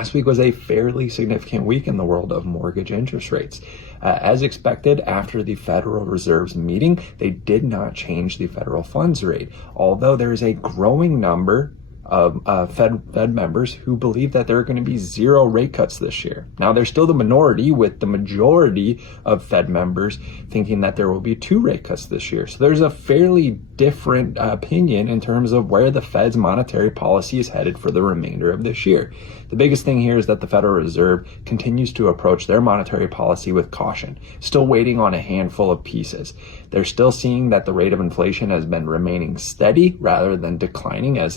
Last week was a fairly significant week in the world of mortgage interest rates. As expected, after the Federal Reserve's meeting, they did not change the federal funds rate, although there is a growing number of Fed members who believe that there are going to be 0 rate cuts this year. Now, there's still the minority, with the majority of Fed members thinking that there will be 2 rate cuts this year. So there's a fairly different opinion in terms of where the Fed's monetary policy is headed for the remainder of this year. The biggest thing here is that the Federal Reserve continues to approach their monetary policy with caution, still waiting on a handful of pieces. They're still seeing that the rate of inflation has been remaining steady rather than declining as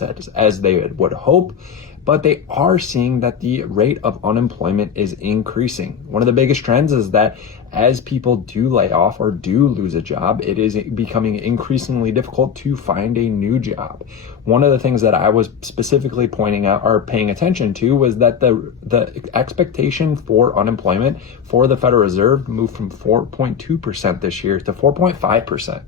they would hope, but they are seeing that the rate of unemployment is increasing. One of the biggest trends is that as people do lay off or do lose a job, it is becoming increasingly difficult to find a new job. One of the things that I was specifically pointing out or paying attention to was that the expectation for unemployment for the Federal Reserve moved from 4.2% this year to 4.5%.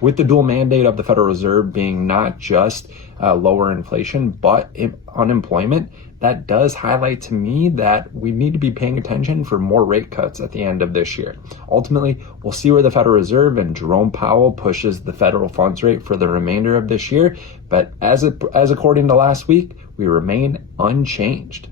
With the dual mandate of the Federal Reserve being not just lower inflation, but unemployment, that does highlight to me that we need to be paying attention for more rate cuts at the end of this year. Ultimately, we'll see where the Federal Reserve and Jerome Powell pushes the federal funds rate for the remainder of this year. But as according to last week, we remain unchanged.